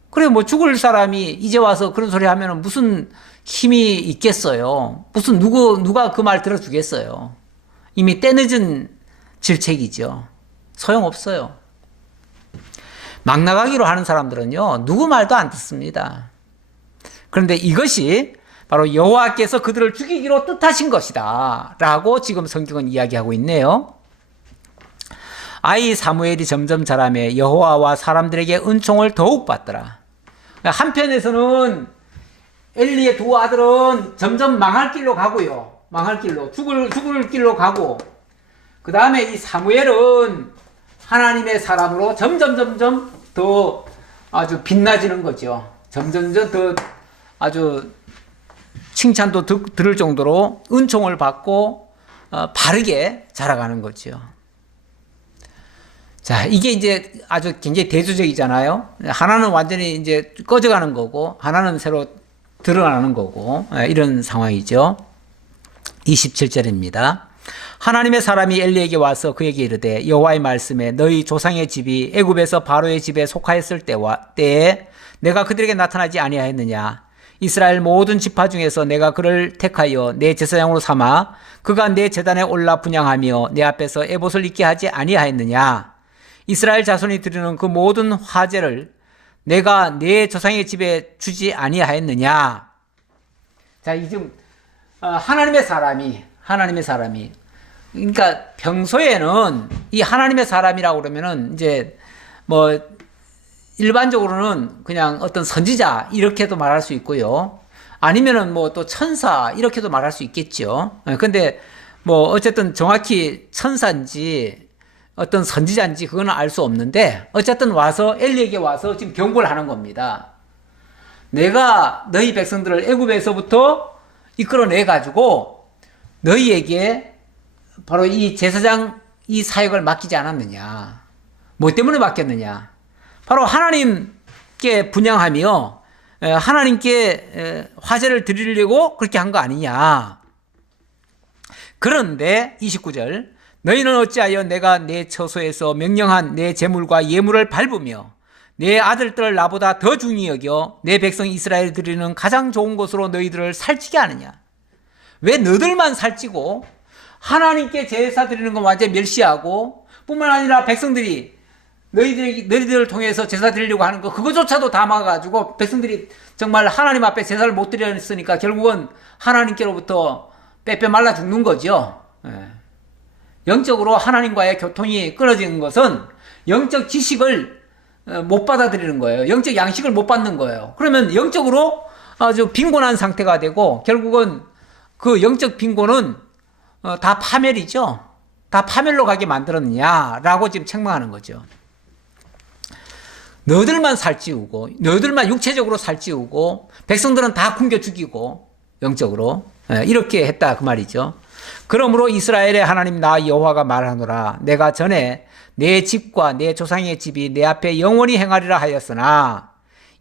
그래 죽을 사람이 이제 와서 그런 소리 하면은 무슨 힘이 있겠어요. 무슨 누가 그 말 들어주겠어요. 이미 때늦은 질책이죠. 소용없어요. 막 나가기로 하는 사람들은요 누구 말도 안 듣습니다. 그런데 이것이 바로 여호와께서 그들을 죽이기로 뜻하신 것이다 라고 지금 성경은 이야기하고 있네요. 아이 사무엘이 점점 자라매 여호와와 사람들에게 은총을 더욱 받더라. 한편에서는 엘리의 두 아들은 점점 망할 길로 가고요. 망할 길로, 죽을 길로 가고, 그 다음에 이 사무엘은 하나님의 사람으로 점점 더 아주 빛나지는 거죠. 점점 더 아주 칭찬도 들을 정도로 은총을 받고 바르게 자라가는 거죠. 자, 이게 이제 아주 굉장히 대조적이잖아요. 하나는 완전히 이제 꺼져가는 거고, 하나는 새로 드러나는 거고, 이런 상황이죠. 27절입니다. 하나님의 사람이 엘리에게 와서 그에게 이르되 여호와의 말씀에 너희 조상의 집이 애굽에서 바로의 집에 속하였을 때에 내가 그들에게 나타나지 아니하였느냐. 이스라엘 모든 지파 중에서 내가 그를 택하여 내 제사장으로 삼아 그가 내 제단에 올라 분향하며 내 앞에서 에봇을 입게 하지 아니하였느냐. 이스라엘 자손이 드리는 그 모든 화제를 내가 내 조상의 집에 주지 아니하였느냐. 자, 이 지금 하나님의 사람이 그러니까 평소에는 이 하나님의 사람이라고 그러면은 이제 뭐 일반적으로는 그냥 어떤 선지자 이렇게도 말할 수 있고요. 아니면은 뭐 또 천사 이렇게도 말할 수 있겠죠. 근데 뭐 어쨌든 정확히 천사인지 어떤 선지자인지 그거는 알 수 없는데 어쨌든 와서 엘리에게 와서 지금 경고를 하는 겁니다. 내가 너희 백성들을 애굽에서부터 이끌어내 가지고 너희에게 바로 이 제사장 이 사역을 맡기지 않았느냐. 뭐 때문에 맡겼느냐. 바로 하나님께 분향하며 하나님께 화제를 드리려고 그렇게 한 거 아니냐. 그런데 29절 너희는 어찌하여 내가 내 처소에서 명령한 내 제물과 예물을 밟으며 내 아들들을 나보다 더 중히 여겨 내 백성 이스라엘 드리는 가장 좋은 것으로 너희들을 살찌게 하느냐. 왜 너희들만 살찌고 하나님께 제사 드리는 건 완전히 멸시하고 뿐만 아니라 백성들이 너희들을 통해서 제사 드리려고 하는 거 그거조차도 다 막아가지고 백성들이 정말 하나님 앞에 제사를 못 드렸으니까 결국은 하나님께로부터 빼빼 말라 죽는 거죠. 영적으로 하나님과의 교통이 끊어지는 것은 영적 지식을 못 받아들이는 거예요. 영적 양식을 못 받는 거예요. 그러면 영적으로 아주 빈곤한 상태가 되고 결국은 그 영적 빈곤은 다 파멸이죠. 다 파멸로 가게 만들었느냐라고 지금 책망하는 거죠. 너희들만 살찌우고 너희들만 육체적으로 살찌우고 백성들은 다 굶겨 죽이고 영적으로 이렇게 했다 그 말이죠. 그러므로 이스라엘의 하나님 나 여호와가 말하노라. 내가 전에 내 집과 내 조상의 집이 내 앞에 영원히 행하리라 하였으나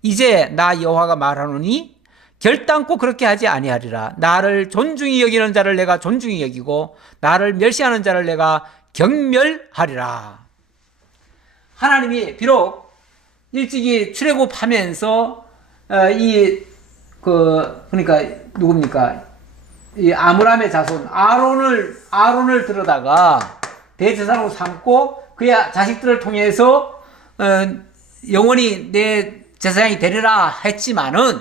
이제 나 여호와가 말하노니 결단코 그렇게 하지 아니하리라. 나를 존중히 여기는 자를 내가 존중히 여기고 나를 멸시하는 자를 내가 경멸하리라. 하나님이 비록 일찍이 출애굽하면서 그러니까 누굽니까? 이 아므람의 자손 아론을 들여다가 대제사장으로 삼고 그의 자식들을 통해서 영원히 내 제사장이 되리라 했지만은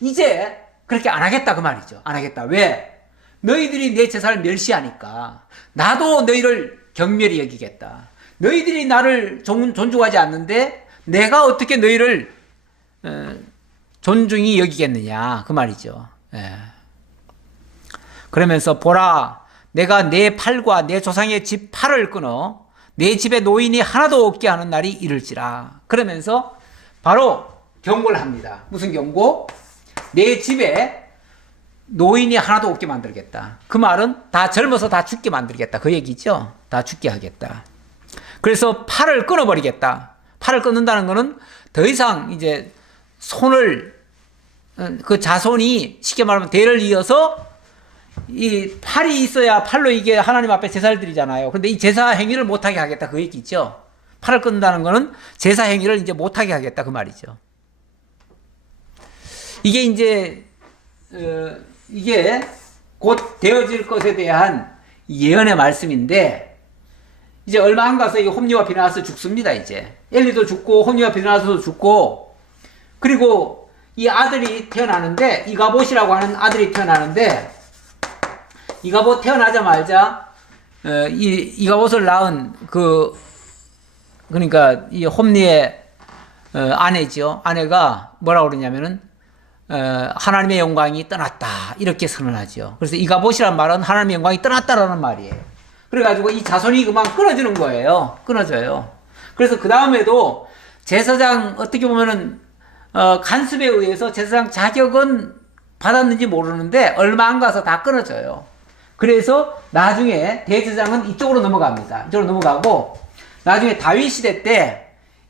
이제 그렇게 안 하겠다 그 말이죠. 안 하겠다. 왜? 너희들이 내 제사를 멸시하니까 나도 너희를 경멸히 여기겠다. 너희들이 나를 존중하지 않는데 내가 어떻게 너희를 존중히 여기겠느냐 그 말이죠. 그러면서 보라 내가 내 팔과 내 조상의 집 팔을 끊어 내 집에 노인이 하나도 없게 하는 날이 이를지라. 그러면서 바로 경고를 합니다. 무슨 경고? 내 집에 노인이 하나도 없게 만들겠다. 그 말은 다 젊어서 다 죽게 만들겠다. 그 얘기죠. 다 죽게 하겠다. 그래서 팔을 끊어버리겠다. 팔을 끊는다는 것은 더 이상 이제 손을 그 자손이 쉽게 말하면 대를 이어서 이 팔이 있어야 팔로 이게 하나님 앞에 제사를 드리잖아요. 그런데 이 제사 행위를 못하게 하겠다. 그 얘기죠. 팔을 끊는다는 것은 제사 행위를 이제 못하게 하겠다. 그 말이죠. 이게 이제 이게 곧 되어질 것에 대한 예언의 말씀인데 이제 얼마 안 가서 이 홈리와 비나하스 죽습니다. 이제 엘리도 죽고 홈리와 비나하스도 죽고 그리고 이 아들이 태어나는데 이가봇이라고 하는 아들이 태어나는데 이가봇 태어나자마자 이가봇을 낳은 그러니까 이 홈리의 아내죠. 아내가 뭐라고 그러냐면은 하나님의 영광이 떠났다 이렇게 선언하죠. 그래서 이가봇이란 말은 하나님의 영광이 떠났다라는 말이에요. 그래가지고 이 자손이 그만 끊어지는 거예요. 끊어져요. 그래서 그 다음에도 제사장 어떻게 보면은 간섭에 의해서 제사장 자격은 받았는지 모르는데 얼마 안 가서 다 끊어져요. 그래서 나중에 대제사장은 이쪽으로 넘어갑니다. 이쪽으로 넘어가고 나중에 다윗 시대 때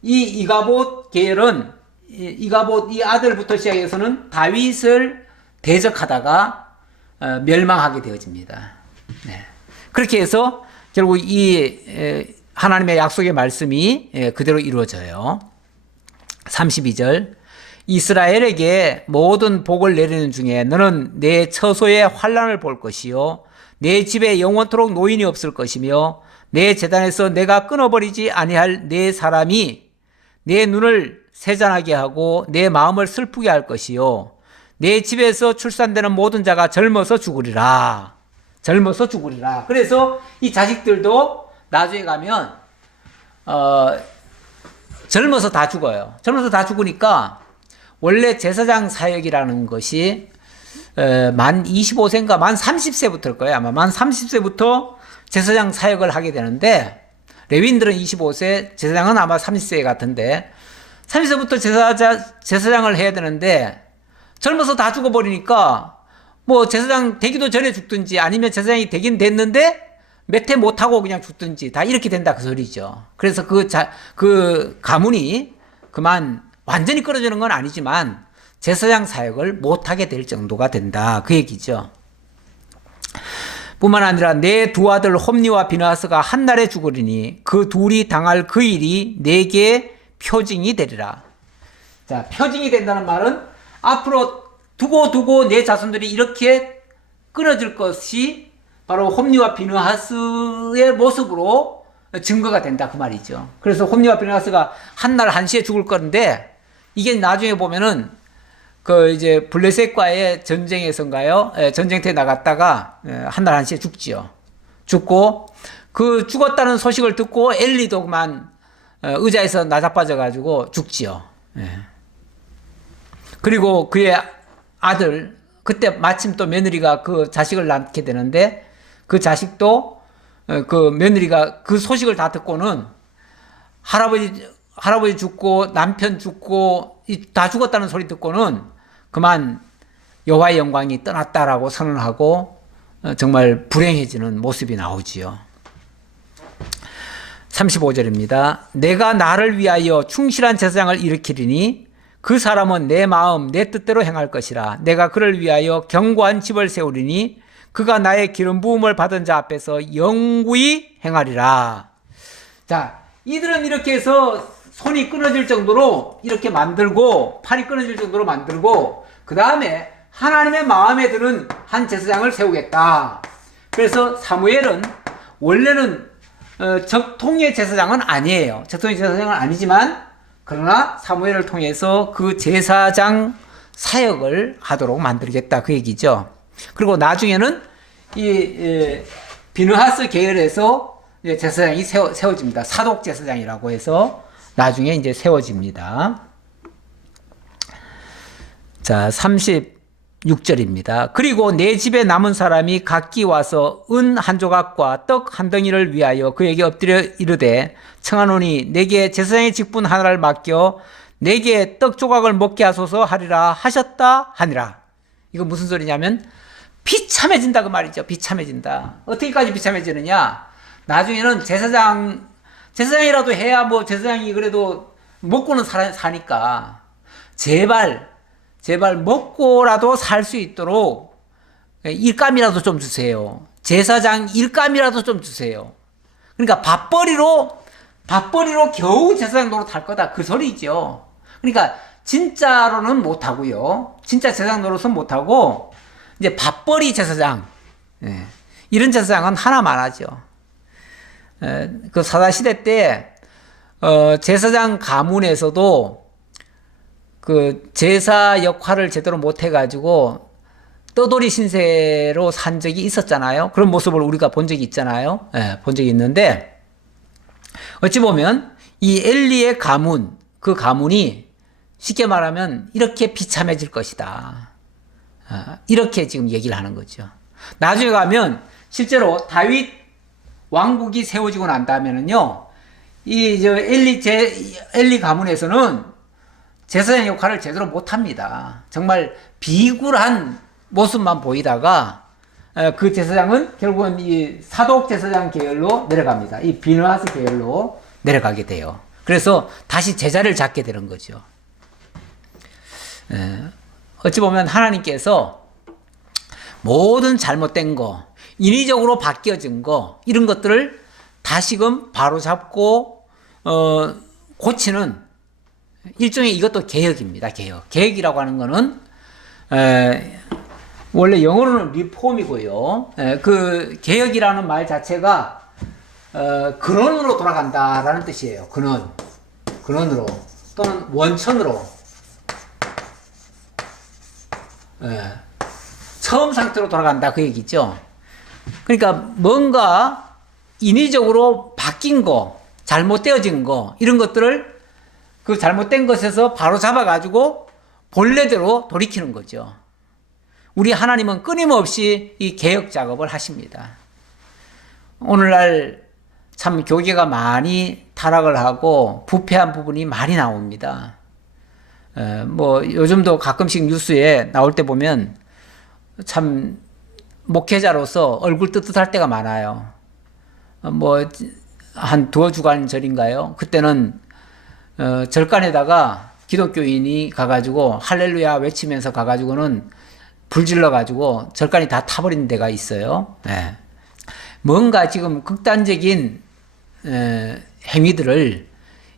이 이가봇 계열은 이가봇 이 아들부터 시작해서는 다윗을 대적하다가 멸망하게 되어집니다. 네. 그렇게 해서 결국 이 하나님의 약속의 말씀이 그대로 이루어져요. 32절 이스라엘에게 모든 복을 내리는 중에 너는 내 처소에 환난을 볼 것이요 내 집에 영원토록 노인이 없을 것이며 내 제단에서 내가 끊어버리지 아니할 내 사람이 내 눈을 세잔하게 하고 내 마음을 슬프게 할 것이요 내 집에서 출산되는 모든 자가 젊어서 죽으리라. 젊어서 죽으리라. 그래서 이 자식들도 나중에 가면 젊어서 다 죽어요. 젊어서 다 죽으니까 원래 제사장 사역이라는 것이 만 25세인가 만 30세부터일 거예요. 아마 만 30세부터 제사장 사역을 하게 되는데 레위인들은 25세, 제사장은 아마 30세 같은데 30세부터 제사장을 해야 되는데 젊어서 다 죽어버리니까 뭐 제사장 되기도 전에 죽든지 아니면 제사장이 되긴 됐는데 몇 해 못하고 그냥 죽든지 다 이렇게 된다 그 소리죠. 그래서 그 가문이 그만 완전히 끊어지는 건 아니지만 제사장 사역을 못하게 될 정도가 된다 그 얘기죠. 뿐만 아니라 내 두 아들 홈니와 비느하스가 한날에 죽으리니 그 둘이 당할 그 일이 내게 표징이 되리라. 자, 표징이 된다는 말은 앞으로 두고 내 자손들이 이렇게 끊어질 것이 바로 홈니와 비느하스의 모습으로 증거가 된다 그 말이죠. 그래서 홈니와 비느하스가 한날 한시에 죽을 건데 이게 나중에 보면은 그 이제 블레셋과의 전쟁에서인가요? 전쟁터에 나갔다가 한날 한시에 죽지요. 죽고 그 죽었다는 소식을 듣고 엘리도 그만 의자에서 나자빠져 가지고 죽지요. 그리고 그의 아들 그때 마침 또 며느리가 그 자식을 낳게 되는데 그 자식도 그 며느리가 그 소식을 다 듣고는 할아버지 죽고 남편 죽고 다 죽었다는 소리 듣고는 그만 여호와의 영광이 떠났다라고 선언하고 정말 불행해지는 모습이 나오지요. 35절입니다. 내가 나를 위하여 충실한 제사장을 일으키리니 그 사람은 내 마음 내 뜻대로 행할 것이라. 내가 그를 위하여 견고한 집을 세우리니 그가 나의 기름 부음을 받은 자 앞에서 영구히 행하리라. 자, 이들은 이렇게 해서 손이 끊어질 정도로 이렇게 만들고 팔이 끊어질 정도로 만들고 그 다음에 하나님의 마음에 드는 한 제사장을 세우겠다. 그래서 사무엘은 원래는 적통의 제사장은 아니에요. 적통의 제사장은 아니지만 그러나 사무엘을 통해서 그 제사장 사역을 하도록 만들겠다 그 얘기죠. 그리고 나중에는 이 비느하스 계열에서 제사장이 세워집니다. 사독 제사장이라고 해서 나중에 이제 세워집니다. 자, 36절입니다. 그리고 내 집에 남은 사람이 각기 와서 은 한 조각과 떡 한 덩이를 위하여 그에게 엎드려 이르되 청하노니 내게 제사장의 직분 하나를 맡겨 내게 떡 조각을 먹게 하소서 하리라 하셨다 하니라. 이거 무슨 소리냐면 비참해진다 그 말이죠. 비참해진다. 어떻게까지 비참해지느냐? 나중에는 제사장이라도 해야 뭐 제사장이 그래도 먹고는 사니까 제발 먹고라도 살 수 있도록 일감이라도 좀 주세요. 제사장 일감이라도 좀 주세요. 그러니까 밥벌이로 겨우 제사장 노릇할 거다 그 소리죠. 그러니까 진짜로는 못하고요. 진짜 제사장 노릇은 못하고 이제 밥벌이 제사장 이런 제사장은 하나만 하죠. 그 사사시대 때 제사장 가문에서도 그 제사 역할을 제대로 못해가지고 떠돌이 신세로 산 적이 있었잖아요. 그런 모습을 우리가 본 적이 있잖아요. 본 적이 있는데 어찌 보면 이 엘리의 가문, 그 가문이 쉽게 말하면 이렇게 비참해질 것이다. 이렇게 지금 얘기를 하는 거죠. 나중에 가면 실제로 다윗 왕국이 세워지고 난 다음에는요, 엘리 가문에서는 제사장 역할을 제대로 못합니다. 정말 비굴한 모습만 보이다가 그 제사장은 결국은 이 사독 제사장 계열로 내려갑니다. 이 비느하스 계열로 내려가게 돼요. 그래서 다시 제자를 잡게 되는 거죠. 어찌 보면 하나님께서 모든 잘못된 거, 인위적으로 바뀌어진 거, 이런 것들을 다시금 바로잡고 고치는 일종의 이것도 개혁입니다. 개혁이라고 하는 거는 원래 영어로는 리폼이고요. 그 개혁이라는 말 자체가 근원으로 돌아간다라는 뜻이에요. 근원으로 또는 원천으로. 처음 상태로 돌아간다 그 얘기죠. 그러니까 뭔가 인위적으로 바뀐 거, 잘못되어진 거, 이런 것들을 그 잘못된 것에서 바로 잡아가지고 본래대로 돌이키는 거죠. 우리 하나님은 끊임없이 이 개혁 작업을 하십니다. 오늘날 참 교계가 많이 타락을 하고 부패한 부분이 많이 나옵니다. 뭐 요즘도 가끔씩 뉴스에 나올 때 보면 참 목회자로서 얼굴 뜨뜻할 때가 많아요. 뭐 한 두어 주간 전인가요? 그때는 절간에다가 기독교인이 가가지고 할렐루야 외치면서 가가지고는 불질러가지고 절간이 다 타버린 데가 있어요. 네. 뭔가 지금 극단적인 행위들을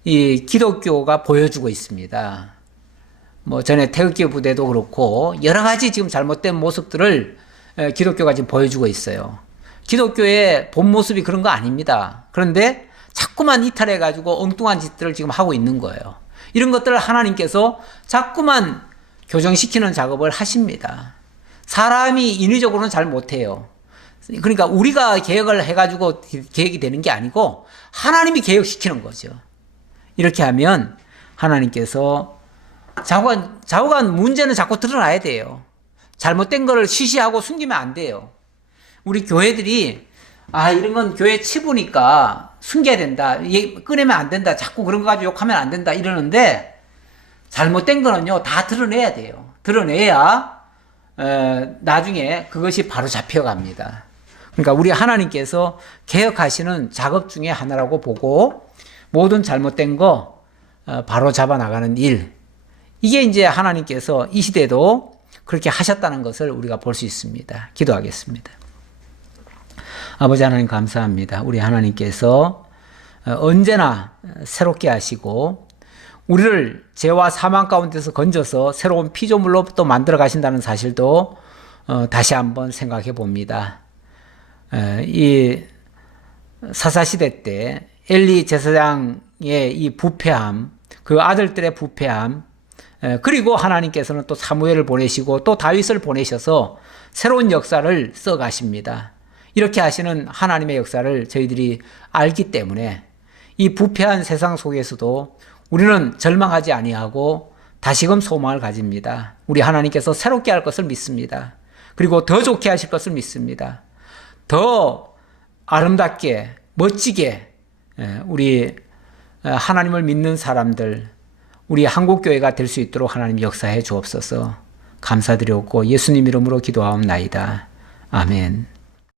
이 기독교가 보여주고 있습니다. 뭐 전에 태극기 부대도 그렇고 여러 가지 지금 잘못된 모습들을 기독교가 지금 보여주고 있어요. 기독교의 본 모습이 그런 거 아닙니다. 그런데 자꾸만 이탈해가지고 엉뚱한 짓들을 지금 하고 있는 거예요. 이런 것들을 하나님께서 자꾸만 교정시키는 작업을 하십니다. 사람이 인위적으로는 잘 못해요. 그러니까 우리가 개혁을 해가지고 개혁이 되는 게 아니고 하나님이 개혁시키는 거죠. 이렇게 하면 하나님께서 좌우간 문제는 자꾸 드러나야 돼요. 잘못된 거를 시시하고 숨기면 안 돼요. 우리 교회들이 이런 건 교회 치부니까 숨겨야 된다. 꺼내면 안 된다. 자꾸 그런 거 가지고 욕하면 안 된다. 이러는데 잘못된 거는요 다 드러내야 돼요. 드러내야 나중에 그것이 바로 잡혀갑니다. 그러니까 우리 하나님께서 개혁하시는 작업 중에 하나라고 보고 모든 잘못된 거 바로 잡아 나가는 일, 이게 이제 하나님께서 이 시대도 그렇게 하셨다는 것을 우리가 볼 수 있습니다. 기도하겠습니다. 아버지 하나님 감사합니다. 우리 하나님께서 언제나 새롭게 하시고 우리를 죄와 사망 가운데서 건져서 새로운 피조물로 또 만들어 가신다는 사실도 다시 한번 생각해 봅니다. 이 사사시대 때 엘리 제사장의 이 부패함, 그 아들들의 부패함, 그리고 하나님께서는 또 사무엘을 보내시고 또 다윗을 보내셔서 새로운 역사를 써 가십니다. 이렇게 하시는 하나님의 역사를 저희들이 알기 때문에 이 부패한 세상 속에서도 우리는 절망하지 아니하고 다시금 소망을 가집니다. 우리 하나님께서 새롭게 할 것을 믿습니다. 그리고 더 좋게 하실 것을 믿습니다. 더 아름답게 멋지게 우리 하나님을 믿는 사람들, 우리 한국교회가 될 수 있도록 하나님 역사해 주옵소서. 감사드렸고 예수님 이름으로 기도하옵나이다. 아멘.